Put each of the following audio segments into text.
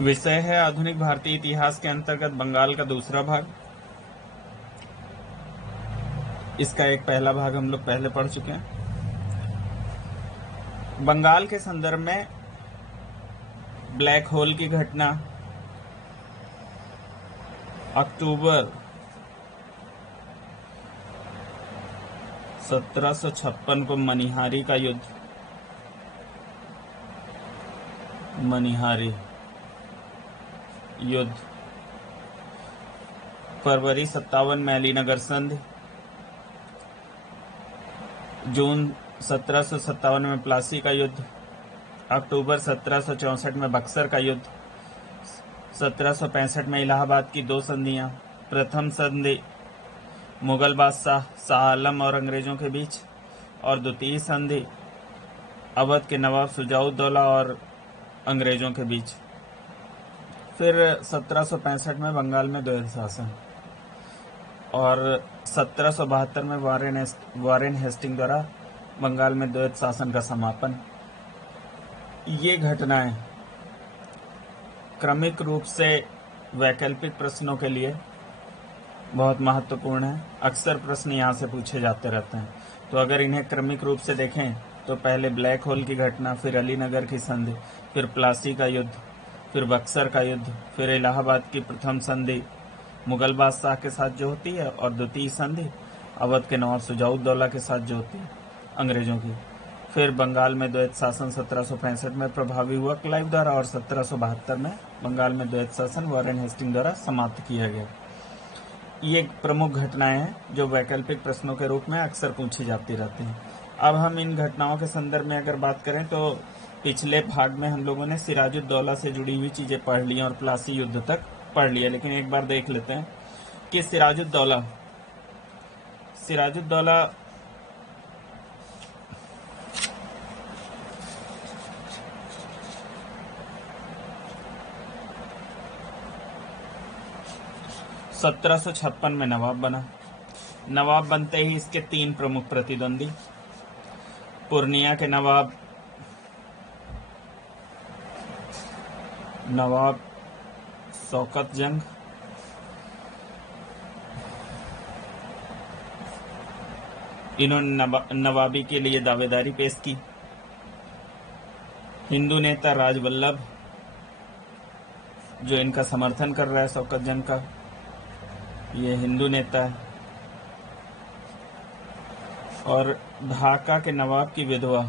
विषय है आधुनिक भारतीय इतिहास के अंतर्गत बंगाल का दूसरा भाग। इसका एक पहला भाग हम लोग पहले पढ़ चुके हैं। बंगाल के संदर्भ में ब्लैक होल की घटना अक्टूबर 1756 को मनिहारी युद्ध, फरवरी 57 में अलीनगर संधि, जून 1757 में प्लासी का युद्ध, अक्टूबर 1764 में बक्सर का युद्ध, 1765 में इलाहाबाद की दो संधियां। प्रथम संधि मुगल बादशाह शाह आलम और अंग्रेजों के बीच, और द्वितीय संधि अवध के नवाब शुजाउद्दौला और अंग्रेजों के बीच। फिर 1765 में बंगाल में द्वैध शासन, और 1772 में वारेन हेस्टिंग द्वारा बंगाल में द्वैध शासन का समापन। ये घटनाएं क्रमिक रूप से वैकल्पिक प्रश्नों के लिए बहुत महत्वपूर्ण है। अक्सर प्रश्न यहाँ से पूछे जाते रहते हैं, तो अगर इन्हें क्रमिक रूप से देखें तो पहले ब्लैक होल की घटना, फिर अलीनगर की संधि, फिर प्लासी का युद्ध, फिर बक्सर का युद्ध, फिर इलाहाबाद की प्रथम संधि मुगल बादशाह के साथ जो होती है, और द्वितीय संधि अवध के नवाब शुजाउद्दौला के साथ जो होती है अंग्रेजों की। फिर बंगाल में द्वैध शासन 1765 में प्रभावी हुआ क्लाइव द्वारा, और 1772 में बंगाल में द्वैध शासन वारेन हेस्टिंग द्वारा समाप्त किया गया। ये प्रमुख घटनाएं हैं जो वैकल्पिक प्रश्नों के रूप में अक्सर पूछी जाती रहती हैं। अब हम इन घटनाओं के संदर्भ में अगर बात करें तो पिछले भाग में हम लोगों ने सिराजुद्दौला से जुड़ी हुई चीजें पढ़ ली और प्लासी युद्ध तक पढ़ लिया, लेकिन एक बार देख लेते हैं कि सिराजुद्दौला 1756 में नवाब बना। नवाब बनते ही इसके तीन प्रमुख प्रतिद्वंदी, पूर्णिया के नवाब शौकत जंग, इन्होंने नवाबी के लिए दावेदारी पेश की। हिंदू नेता राजवल्लभ जो इनका समर्थन कर रहा है शौकत जंग का, ये हिंदू नेता है। और ढाका के नवाब की विधवा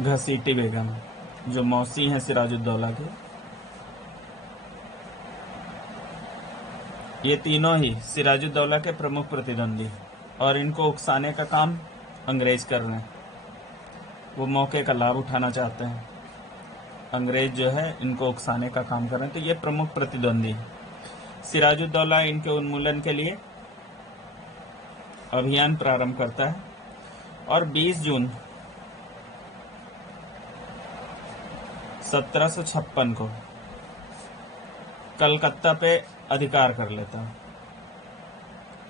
घसीटी बेगम, जो मौसी हैं सिराजुद्दौला के, ये तीनों ही सिराजुद्दौला के प्रमुख प्रतिद्वंदी, और इनको उकसाने का काम अंग्रेज कर रहे हैं। वो मौके का लाभ उठाना चाहते हैं। अंग्रेज जो है इनको उकसाने का काम कर रहे हैं, तो ये प्रमुख प्रतिद्वंदी है। सिराजुद्दौला इनके उन्मूलन के लिए अभियान प्रारंभ करता है, और 20 जून 1756 को कलकत्ता पे अधिकार कर लेता है।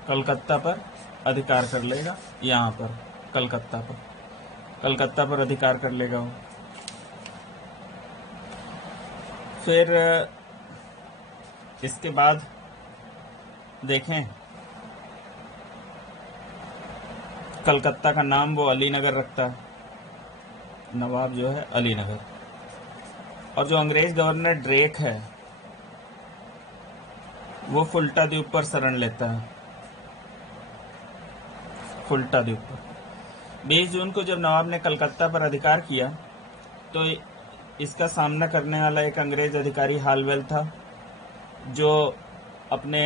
कलकत्ता पर अधिकार कर लेगा, यहाँ पर कलकत्ता पर अधिकार कर लेगा वो। फिर इसके बाद देखें, कलकत्ता का नाम वो अलीनगर रखता है, नवाब जो है अलीनगर। और जो अंग्रेज गवर्नर ड्रेक है वो फुल्टा द्वीप पर शरण लेता है। फुल्टा द्वीप पर 20 जून को जब नवाब ने कलकत्ता पर अधिकार किया, तो इसका सामना करने वाला एक अंग्रेज अधिकारी हालवेल था, जो अपने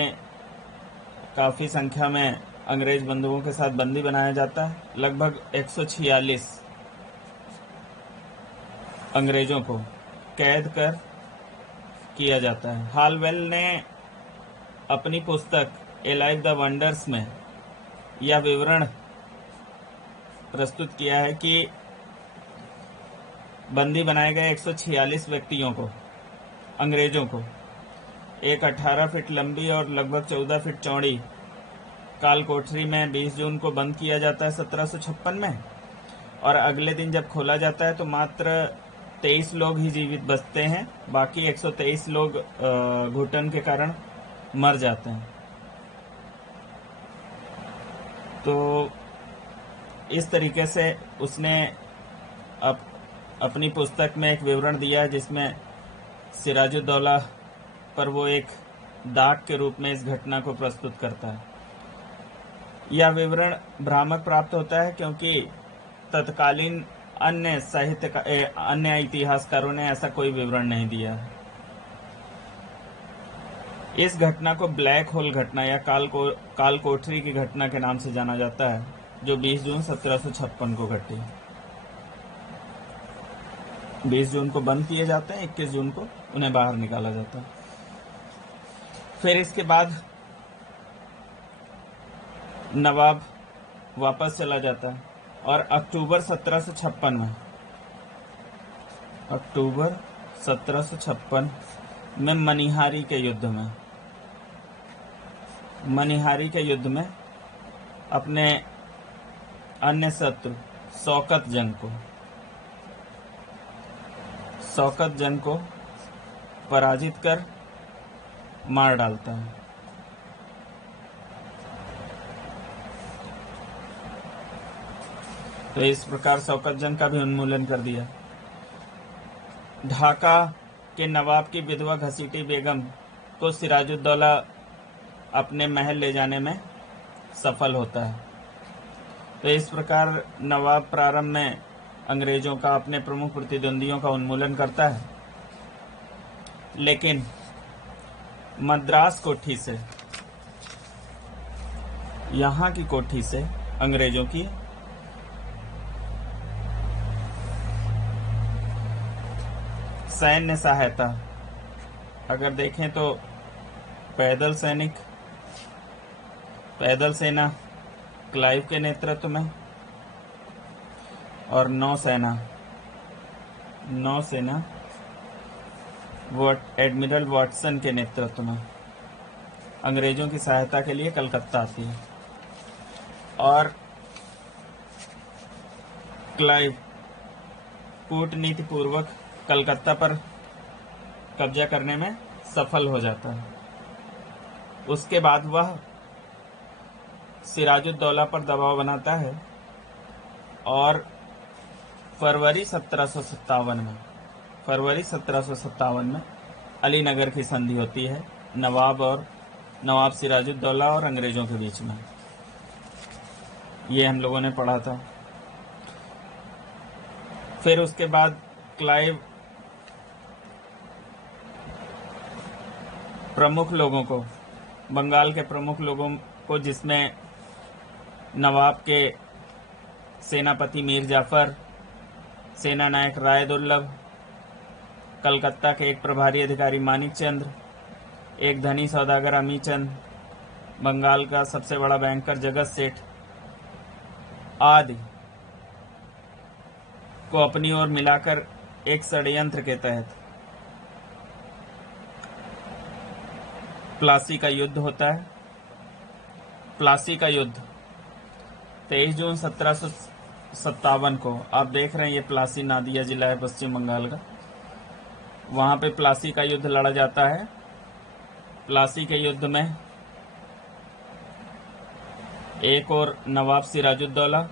काफ़ी संख्या में अंग्रेज बंधुओं के साथ बंदी बनाया जाता है। लगभग 146 अंग्रेजों को कैद कर किया जाता है। हालवेल ने अपनी पुस्तक ए लाइफ द वंडर्स में यह विवरण प्रस्तुत किया है कि बंदी बनाए गए 146 व्यक्तियों को, अंग्रेजों को, एक 18 फीट लंबी और लगभग 14 फीट चौड़ी काल कोठरी में 20 जून को बंद किया जाता है 1756 में, और अगले दिन जब खोला जाता है तो मात्र 23 लोग ही जीवित बचते हैं, बाकी 123 लोग घुटन के कारण मर जाते हैं। तो इस तरीके से उसने अपनी पुस्तक में एक विवरण दिया है जिसमें सिराजुद्दौला पर वो एक दाग के रूप में इस घटना को प्रस्तुत करता है। यह विवरण भ्रामक प्राप्त होता है क्योंकि तत्कालीन अन्य इतिहासकारों ने ऐसा कोई विवरण नहीं दिया है। इस घटना को ब्लैक होल घटना या काल कोठरी की घटना के नाम से जाना जाता है, जो 20 जून 1756 को घटी। 20 जून को बंद किए जाते हैं, 21 जून को उन्हें बाहर निकाला जाता है। फिर इसके बाद नवाब वापस चला जाता है और अक्टूबर 1756 में मनिहारी के युद्ध में अपने अन्य शत्रु शौकत जंग को पराजित कर मार डालता है। तो इस प्रकार शौकत जंग का भी उन्मूलन कर दिया। ढाका के नवाब की विधवा घसीटी बेगम को सिराजुद्दौला अपने महल ले जाने में सफल होता है। तो इस प्रकार नवाब प्रारंभ में अंग्रेजों का, अपने प्रमुख प्रतिद्वंदियों का उन्मूलन करता है, लेकिन मद्रास कोठी से, यहाँ की कोठी से अंग्रेजों की सैन्य सहायता, अगर देखें तो पैदल सेना क्लाइव के नेतृत्व में और नौसेना एडमिरल वाटसन के नेतृत्व में अंग्रेजों की सहायता के लिए कलकत्ता आती है। और क्लाइव कूटनीति पूर्वक कलकत्ता पर कब्जा करने में सफल हो जाता है। उसके बाद वह सिराजुद्दौला पर दबाव बनाता है और फरवरी 1757 में अलीनगर की संधि होती है नवाब सिराजुद्दौला और अंग्रेजों के बीच में। ये हम लोगों ने पढ़ा था। फिर उसके बाद क्लाइव बंगाल के प्रमुख लोगों को, जिसमें नवाब के सेनापति मीर जाफर, सेना नायक राय दुर्लभ, कलकत्ता के एक प्रभारी अधिकारी मानिक चंद्र, एक धनी सौदागर अमी चंद, बंगाल का सबसे बड़ा बैंकर जगत सेठ आदि को अपनी ओर मिलाकर एक षड्यंत्र के तहत प्लासी का युद्ध होता है। प्लासी का युद्ध 23 जून 1757 को, आप देख रहे हैं ये प्लासी नादिया जिला है पश्चिम बंगाल का, वहां पे प्लासी का युद्ध लड़ा जाता है। प्लासी के युद्ध में एक और नवाब सिराजुद्दौला,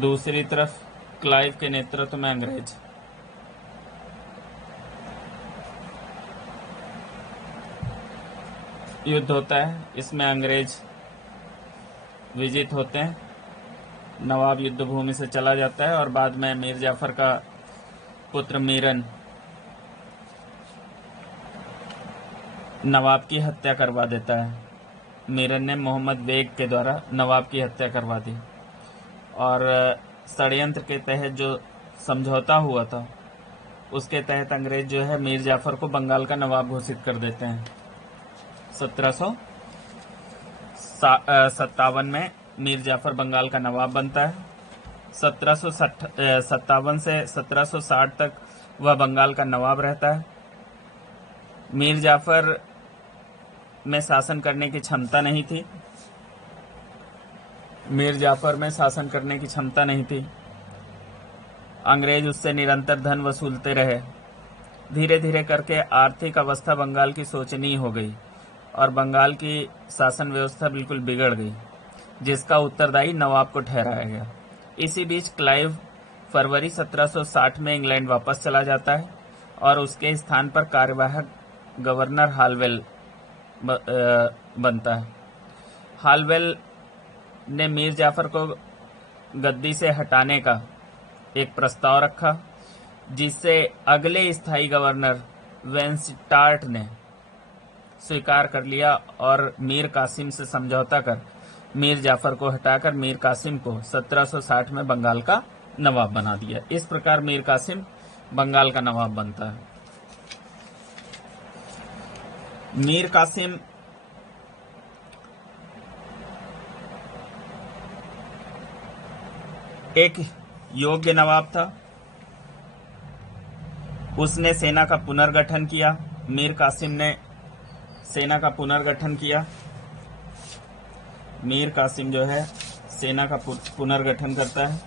दूसरी तरफ क्लाइव के नेतृत्व में अंग्रेज। युद्ध होता है, इसमें अंग्रेज विजित होते हैं। नवाब युद्ध भूमि से चला जाता है और बाद में मीर जाफर का पुत्र मीरन नवाब की हत्या करवा देता है। मीरन ने मोहम्मद बेग के द्वारा नवाब की हत्या करवा दी और षड्यंत्र के तहत जो समझौता हुआ था उसके तहत अंग्रेज जो है मीर जाफर को बंगाल का नवाब घोषित कर देते हैं। 1757 में मीर जाफर बंगाल का नवाब बनता है। 1757 से 1760 तक वह बंगाल का नवाब रहता है। मीर जाफर में शासन करने की क्षमता नहीं थी। मीर जाफर में शासन करने की क्षमता नहीं थी। अंग्रेज उससे निरंतर धन वसूलते रहे। धीरे धीरे करके आर्थिक अवस्था बंगाल की शोचनीय हो गई और बंगाल की शासन व्यवस्था बिल्कुल बिगड़ गई, जिसका उत्तरदायी नवाब को ठहराया गया। इसी बीच क्लाइव फरवरी 1760 में इंग्लैंड वापस चला जाता है और उसके स्थान पर कार्यवाहक गवर्नर हालवेल बनता है। हालवेल ने मीर जाफर को गद्दी से हटाने का एक प्रस्ताव रखा, जिसे अगले स्थायी गवर्नर वेंस्टार्ट ने स्वीकार कर लिया और मीर कासिम से समझौता कर मीर जाफर को हटाकर मीर कासिम को 1760 में बंगाल का नवाब बना दिया। इस प्रकार मीर कासिम बंगाल का नवाब बनता है। मीर कासिम एक योग्य नवाब था। उसने सेना का पुनर्गठन किया। मीर कासिम ने सेना का पुनर्गठन किया। मीर कासिम जो है सेना का पुनर्गठन करता है।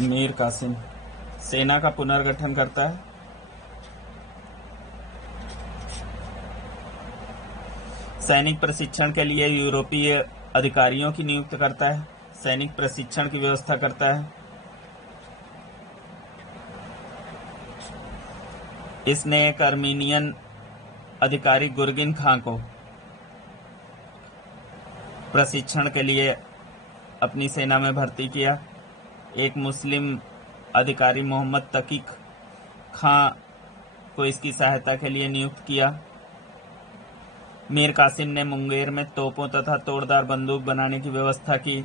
मीर कासिम सेना का पुनर्गठन करता है। सैनिक प्रशिक्षण के लिए यूरोपीय अधिकारियों की नियुक्ति करता है। सैनिक प्रशिक्षण की व्यवस्था करता है। इसने एक अर्मीनियन अधिकारी गुरगिन खां को प्रशिक्षण के लिए अपनी सेना में भर्ती किया। एक मुस्लिम अधिकारी मोहम्मद तकीक खां को इसकी सहायता के लिए नियुक्त किया। मीर कासिम ने मुंगेर में तोपों तथा तोड़दार बंदूक बनाने की व्यवस्था की।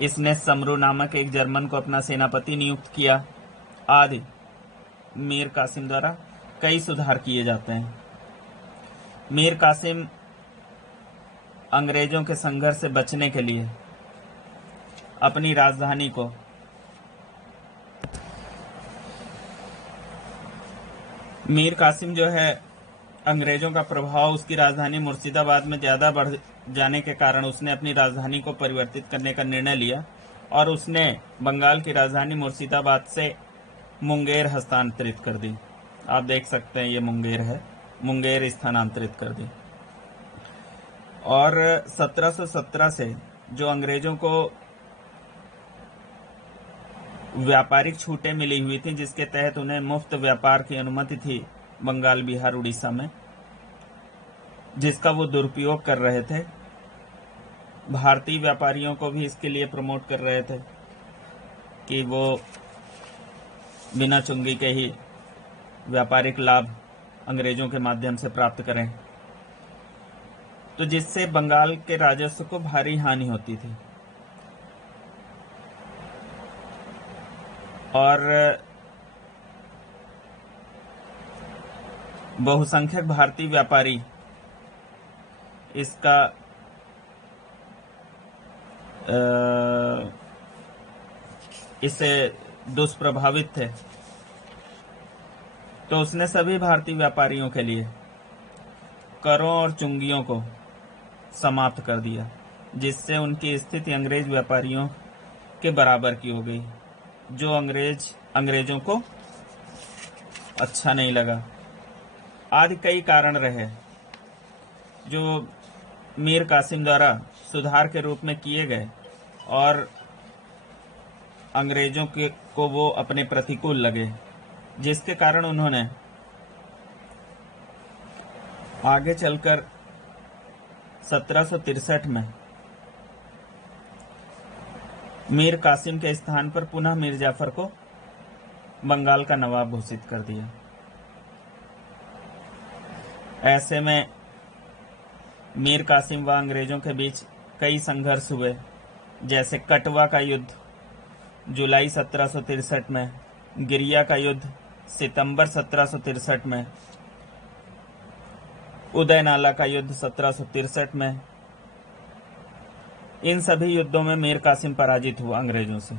इसने समरू नामक एक जर्मन को अपना सेनापति नियुक्त किया। आदि मीर कासिम द्वारा कई सुधार किए जाते हैं। मीर कासिम अंग्रेजों के संघर्ष से बचने के लिए अपनी राजधानी को मीर कासिम जो है अंग्रेजों का प्रभाव उसकी राजधानी मुर्शिदाबाद में ज्यादा बढ़ जाने के कारण उसने अपनी राजधानी को परिवर्तित करने का निर्णय लिया और उसने बंगाल की राजधानी मुर्शिदाबाद से मुंगेर हस्तांतरित कर दी। आप देख सकते हैं ये मुंगेर है, मुंगेर स्थानांतरित कर दी। और 1717 से जो अंग्रेजों को व्यापारिक छूटें मिली हुई थी, जिसके तहत उन्हें मुफ्त व्यापार की अनुमति थी बंगाल, बिहार, उड़ीसा में, जिसका वो दुरुपयोग कर रहे थे। भारतीय व्यापारियों को भी इसके लिए प्रमोट कर रहे थे कि वो बिना चुंगी के ही व्यापारिक लाभ अंग्रेजों के माध्यम से प्राप्त करें, तो जिससे बंगाल के राजस्व को भारी हानि होती थी। और बहुसंख्यक भारतीय व्यापारी इसका इससे दुष्प्रभावित थे, तो उसने सभी भारतीय व्यापारियों के लिए करों और चुंगियों को समाप्त कर दिया, जिससे उनकी स्थिति अंग्रेज व्यापारियों के बराबर की हो गई, जो अंग्रेजों को अच्छा नहीं लगा। आदि कई कारण रहे जो मीर कासिम द्वारा सुधार के रूप में किए गए और अंग्रेजों को वो अपने प्रतिकूल लगे, जिसके कारण उन्होंने आगे चलकर 1763 में मीर कासिम के स्थान पर पुनः मीर जाफर को बंगाल का नवाब घोषित कर दिया। ऐसे में मीर कासिम व अंग्रेजों के बीच कई संघर्ष हुए, जैसे कटवा का युद्ध जुलाई 1763 में, गिरिया का युद्ध सितंबर 1763 में, उदयनाला का युद्ध 1763 में। इन सभी युद्धों में मीर कासिम पराजित हुआ अंग्रेजों से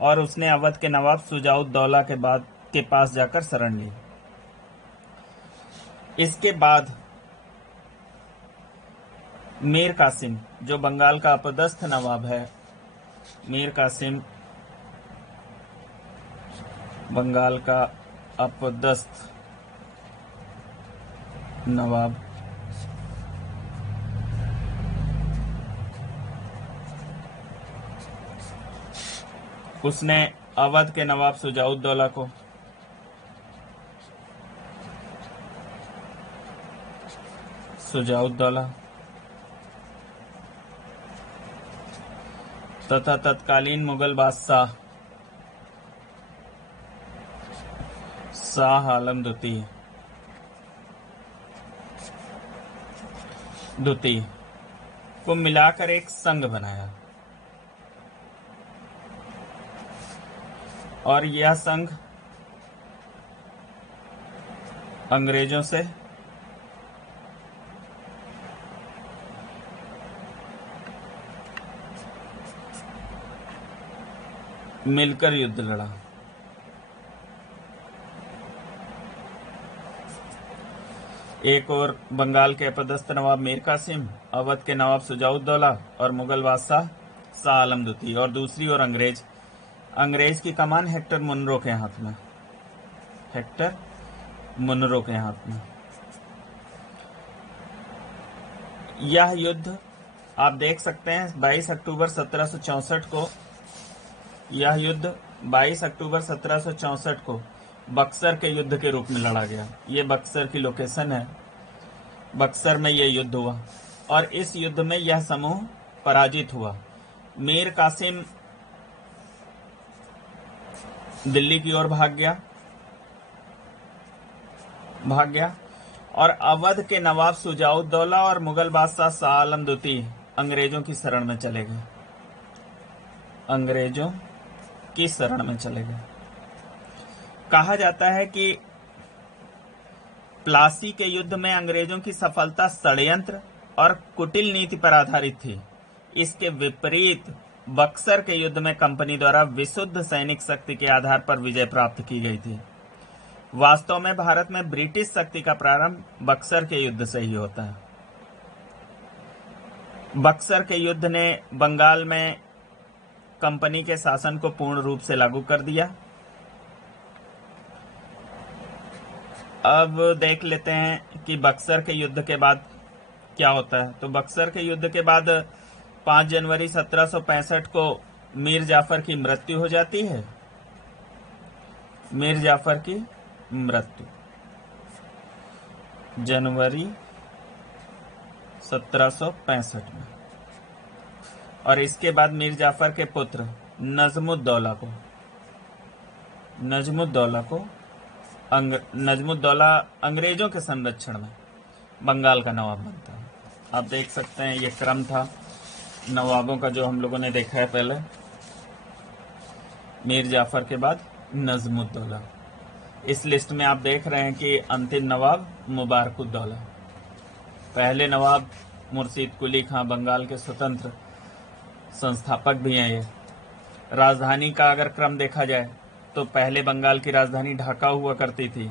और उसने अवध के नवाब शुजाउद्दौला के पास जाकर शरण ली। इसके बाद मीर कासिम, जो बंगाल का अपदस्थ नवाब है, मीर कासिम बंगाल का अपदस्थ नवाब, उसने अवध के नवाब शुजाउद्दौला तथा तत्कालीन मुगल बादशाह शाह आलम द्वितीय को मिलाकर एक संघ बनाया और यह संघ अंग्रेजों से मिलकर युद्ध लड़ा। एक और बंगाल के अपदस्थ नवाब मीर कासिम, अवध के नवाब शुजाउद्दौला और मुगल बादशाह शाह आलम द्वितीय, और दूसरी ओर अंग्रेज की कमान हेक्टर मुनरो के हाथ में। यह युद्ध आप देख सकते हैं 22 अक्टूबर 1764 को, यह युद्ध 22 अक्टूबर 1764 को बक्सर के युद्ध के रूप में लड़ा गया। ये बक्सर की लोकेशन है, बक्सर में यह युद्ध हुआ और इस युद्ध में यह समूह पराजित हुआ। मीर कासिम दिल्ली की ओर भाग गया और अवध के नवाब शुजाउद्दौला और मुगल बादशाह शाह आलम द्वितीय अंग्रेजों की शरण में चले गए। कहा जाता है कि प्लासी के युद्ध में अंग्रेजों की सफलता षड्यंत्र और कुटिल नीति पर आधारित थी। इसके विपरीत बक्सर के युद्ध में कंपनी द्वारा विशुद्ध सैनिक शक्ति के आधार पर विजय प्राप्त की गई थी। वास्तव में भारत में ब्रिटिश शक्ति का प्रारंभ बक्सर के युद्ध से ही होता है। बक्सर के युद्ध ने बंगाल में कंपनी के शासन को पूर्ण रूप से लागू कर दिया। अब देख लेते हैं कि बक्सर के युद्ध के बाद क्या होता है। तो बक्सर के युद्ध के बाद 5 जनवरी 1765 को मीर जाफर की मृत्यु हो जाती है। मीर जाफर की मृत्यु जनवरी 1765 में, और इसके बाद मीर जाफर के पुत्र नजमुद्दौला अंग्रेजों के संरक्षण में बंगाल का नवाब बनता है। आप देख सकते हैं ये क्रम था नवाबों का जो हम लोगों ने देखा है पहले। मीर जाफर के बाद नजमुद्दौला। इस लिस्ट में आप देख रहे हैं कि अंतिम नवाब मुबारकुद्दौला। पहले नवाब मुर्शीद कुली खां बंगाल के स्वतंत्र संस्थापक भी हैं। ये राजधानी का अगर क्रम देखा जाए तो पहले बंगाल की राजधानी ढाका हुआ करती थी,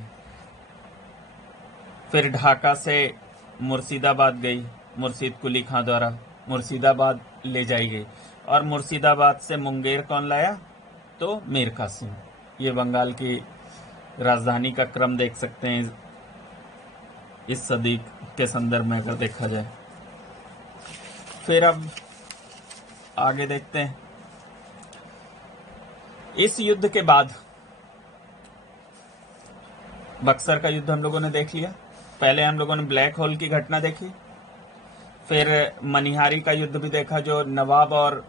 फिर ढाका से मुर्शिदाबाद गई, मुर्शीद कुली खां द्वारा मुर्शिदाबाद ले जाई गई, और मुर्शिदाबाद से मुंगेर कौन लाया? तो मीर कासिम। ये बंगाल की राजधानी का क्रम देख सकते हैं इस सदी के संदर्भ में अगर देखा जाए। फिर अब आगे देखते हैं। इस युद्ध के बाद बक्सर का युद्ध हम लोगों ने देख लिया। पहले हम लोगों ने ब्लैक होल की घटना देखी, फिर मनिहारी का युद्ध भी देखा जो नवाब और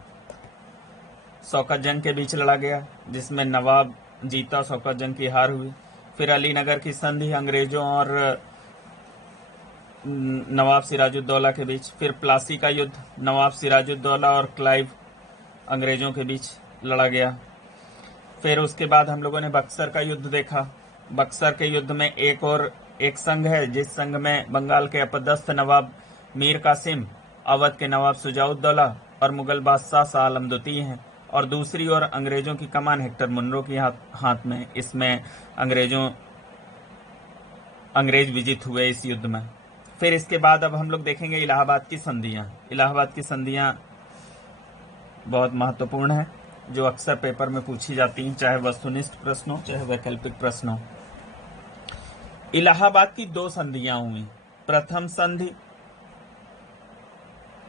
शौकत जंग के बीच लड़ा गया, जिसमें नवाब जीता, शौकत जंग की हार हुई। फिर अलीनगर की संधि अंग्रेजों और नवाब सिराजुद्दौला के बीच। फिर प्लासी का युद्ध नवाब सिराजुद्दौला और क्लाइव अंग्रेजों के बीच लड़ा गया। फिर उसके बाद हम लोगों ने बक्सर का युद्ध देखा। बक्सर के युद्ध में एक संघ है जिस संघ में बंगाल के अपदस्थ नवाब मीर कासिम, अवध के नवाब शुजाउद्दौला और मुगल बादशाह शाह आलम द्वितीय हैं, और दूसरी ओर अंग्रेजों की कमान हेक्टर मुनरो की हाथ में। इसमें अंग्रेज विजित हुए इस युद्ध में। फिर इसके बाद अब हम लोग देखेंगे इलाहाबाद की संधियां। इलाहाबाद की संधियां बहुत महत्वपूर्ण है, जो अक्सर पेपर में पूछी जाती हैं, चाहे वस्तुनिष्ठ प्रश्न हो चाहे वैकल्पिक प्रश्न हो। इलाहाबाद की 2 संधियां हुई। प्रथम संधि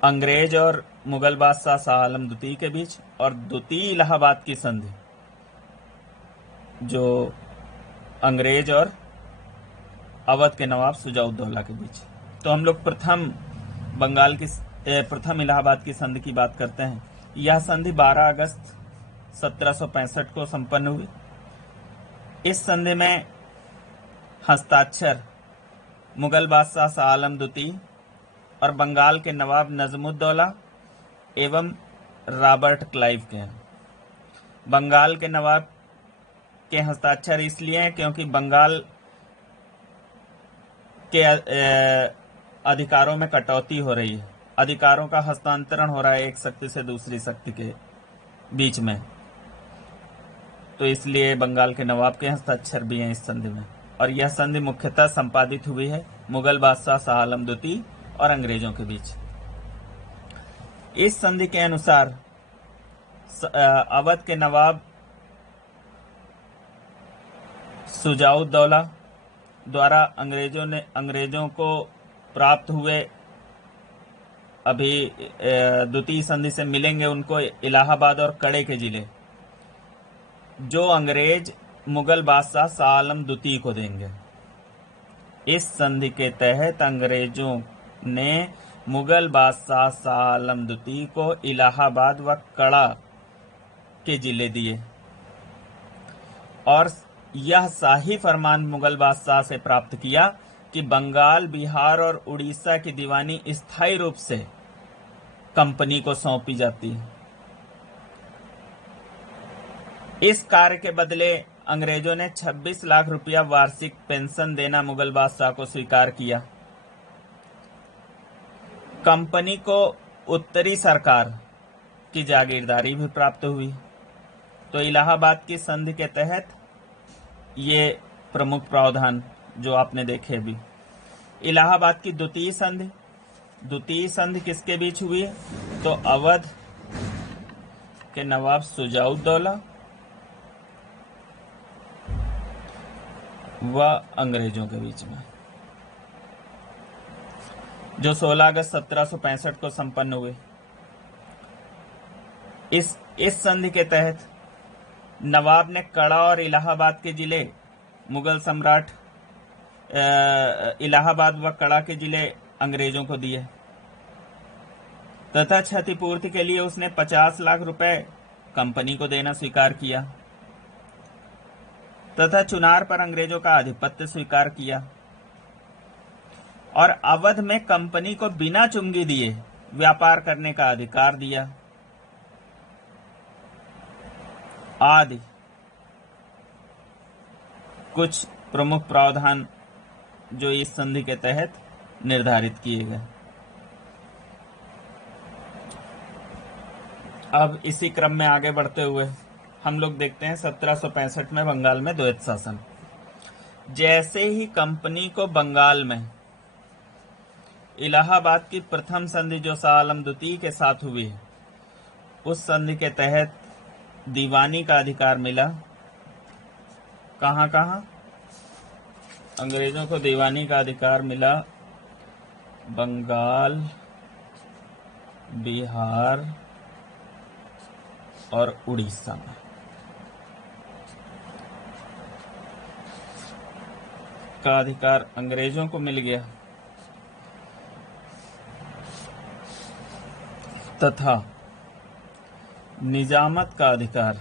अंग्रेज और मुगल बादशाह शाह आलम द्वितीय के बीच, और द्वितीय इलाहाबाद की संधि जो अंग्रेज और अवध के नवाब शुजाउद्दौला के बीच। तो हम लोग प्रथम इलाहाबाद की संधि की बात करते हैं। यह संधि 12 अगस्त 1765 को संपन्न हुई। इस संधि में हस्ताक्षर मुगल बादशाह शाह आलम द्वितीय और बंगाल के नवाब नजमुद्दौला एवं रॉबर्ट क्लाइव के हैं। बंगाल के नवाब के हस्ताक्षर इसलिए हैं क्योंकि बंगाल के अधिकारों में कटौती हो रही है, अधिकारों का हस्तांतरण हो रहा है एक शक्ति से दूसरी शक्ति के बीच में, तो इसलिए बंगाल के नवाब के हस्ताक्षर भी हैं इस संधि में। और यह संधि मुख्यतः संपादित हुई है मुगल बादशाह शाह आलम द्वितीय और अंग्रेजों के बीच। इस संधि के अनुसार अवध के नवाब शुजाउद्दौला द्वारा अंग्रेजों को प्राप्त हुए, अभी द्वितीय संधि से मिलेंगे उनको, इलाहाबाद और कड़े के जिले, जो अंग्रेज मुगल बादशाह शाह आलम द्वितीय को देंगे। इस संधि के तहत अंग्रेजों ने मुगल बादशाह शाह आलम द्वितीय को इलाहाबाद व कड़ा के जिले दिए, और यह शाही फरमान मुगल बादशाह से प्राप्त किया कि बंगाल, बिहार और उड़ीसा की दीवानी स्थायी रूप से कंपनी को सौंपी जाती है। इस कार्य के बदले अंग्रेजों ने 26 लाख रुपया वार्षिक पेंशन देना मुगल बादशाह को स्वीकार किया। कंपनी को उत्तरी सरकार की जागीरदारी भी प्राप्त हुई। तो इलाहाबाद की संधि के तहत ये प्रमुख प्रावधान जो आपने देखे अभी। इलाहाबाद की द्वितीय संधि किसके बीच हुई है? तो अवध के नवाब शुजाउद्दौला व अंग्रेजों के बीच में, जो 16 अगस्त 1765 को संपन्न हुए। इस संधि के तहत नवाब ने कड़ा और इलाहाबाद के जिले मुगल सम्राट इलाहाबाद व कड़ा के जिले अंग्रेजों को दिए तथा क्षतिपूर्ति के लिए उसने 50 लाख रुपए कंपनी को देना स्वीकार किया तथा चुनार पर अंग्रेजों का आधिपत्य स्वीकार किया, और अवध में कंपनी को बिना चुंगी दिए व्यापार करने का अधिकार दिया आदि कुछ प्रमुख प्रावधान जो इस संधि के तहत निर्धारित किए गए। अब इसी क्रम में आगे बढ़ते हुए हम लोग देखते हैं 1765 में बंगाल में द्वैत शासन। जैसे ही कंपनी को बंगाल में इलाहाबाद की प्रथम संधि जो शाह आलम द्वितीय के साथ हुई है, उस संधि के तहत दीवानी का अधिकार मिला। कहां कहां? अंग्रेजों को दीवानी का अधिकार मिला बंगाल, बिहार और उड़ीसा में। का अधिकार अंग्रेजों को मिल गया तथा निजामत का अधिकार,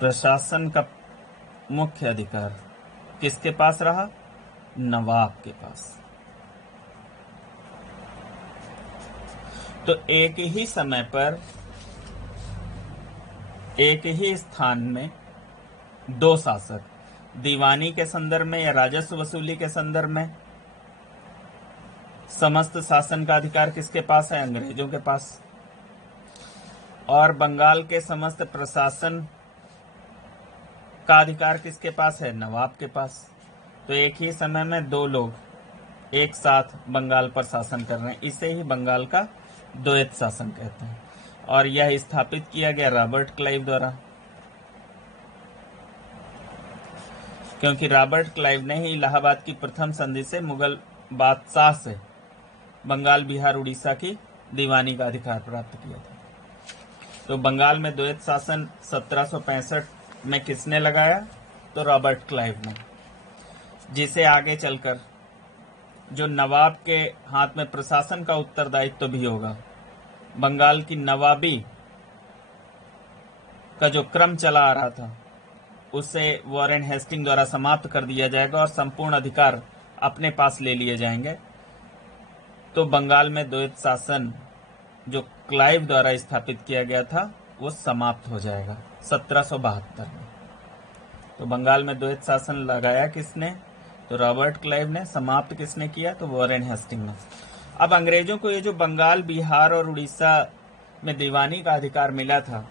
प्रशासन का मुख्य अधिकार किसके पास रहा? नवाब के पास। तो एक ही समय पर एक ही स्थान में दो शासक, दीवानी के संदर्भ में या राजस्व वसूली के संदर्भ में समस्त शासन का अधिकार किसके पास है? अंग्रेजों के पास। और बंगाल के समस्त प्रशासन का अधिकार किसके पास है? नवाब के पास। तो एक ही समय में दो लोग एक साथ बंगाल पर शासन कर रहे हैं, इसे ही बंगाल का द्वैत शासन कहते हैं। और यह स्थापित किया गया रॉबर्ट क्लाइव द्वारा, क्योंकि रॉबर्ट क्लाइव ने ही इलाहाबाद की प्रथम संधि से मुगल बादशाह से बंगाल, बिहार, उड़ीसा की दीवानी का अधिकार प्राप्त किया था। तो बंगाल में द्वैत शासन 1765 में किसने लगाया? तो रॉबर्ट क्लाइव ने, जिसे आगे चलकर जो नवाब के हाथ में प्रशासन का उत्तरदायित्व भी होगा, बंगाल की नवाबी का जो क्रम चला आ रहा था उसे वॉरेन हेस्टिंग द्वारा समाप्त कर दिया जाएगा और संपूर्ण अधिकार अपने पास ले लिए जाएंगे। तो बंगाल में द्वैत शासन जो क्लाइव द्वारा स्थापित किया गया था वो समाप्त हो जाएगा 1772 में। तो बंगाल में द्वैत शासन लगाया किसने? तो रॉबर्ट क्लाइव ने। समाप्त किसने किया? तो वॉरेन हेस्टिंग ने। अब अंग्रेजों को ये जो बंगाल, बिहार और उड़ीसा में दीवानी का अधिकार मिला था,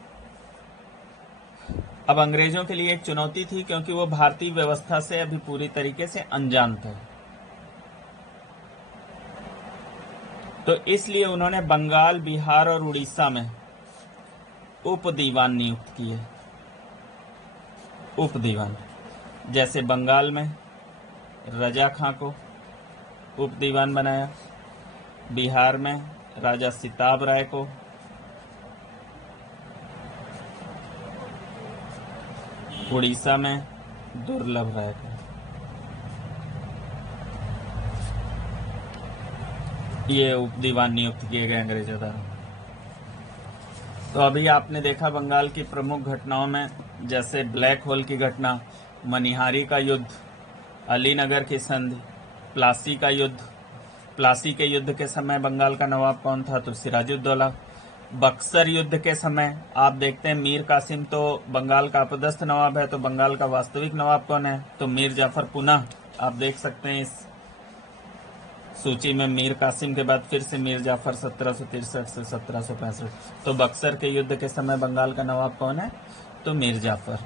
अब अंग्रेजों के लिए एक चुनौती थी, क्योंकि वो भारतीय व्यवस्था से अभी पूरी तरीके से अनजान थे। तो इसलिए उन्होंने बंगाल, बिहार और उड़ीसा में उप दीवान नियुक्त किए। उप दीवान, जैसे बंगाल में रजा खां को उप दीवान बनाया, बिहार में राजा सिताब राय को, उड़ीसा में दुर्लभ राय को। ये उप दीवान नियुक्त किए गए अंग्रेजों द्वारा। तो अभी आपने देखा बंगाल की प्रमुख घटनाओं में, जैसे ब्लैक होल की घटना, मनिहारी का युद्ध, अलीनगर की संधि, प्लासी का युद्ध। प्लासी के युद्ध के समय बंगाल का नवाब कौन था? तो सिराजुद्दौला। बक्सर युद्ध के समय आप देखते हैं मीर कासिम तो बंगाल का अपदस्थ नवाब है, तो बंगाल का वास्तविक नवाब कौन है? तो मीर जाफर। पुनः आप देख सकते हैं इस सूची में मीर कासिम के बाद फिर से मीर जाफर 1763 से 1765। तो बक्सर के युद्ध के समय बंगाल का नवाब कौन है? तो मीर जाफर।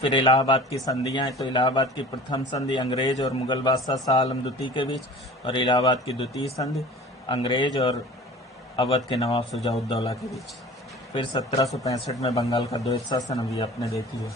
फिर इलाहाबाद की संधियां, तो इलाहाबाद की प्रथम संधि अंग्रेज और मुगल बादशाह शाह आलम द्वितीय के बीच, और इलाहाबाद की द्वितीय संधि अंग्रेज और अवध के नवाब शुजाउद्दौला के बीच। फिर 1765 में बंगाल का द्वैत शासन, अभी आपने देखी है।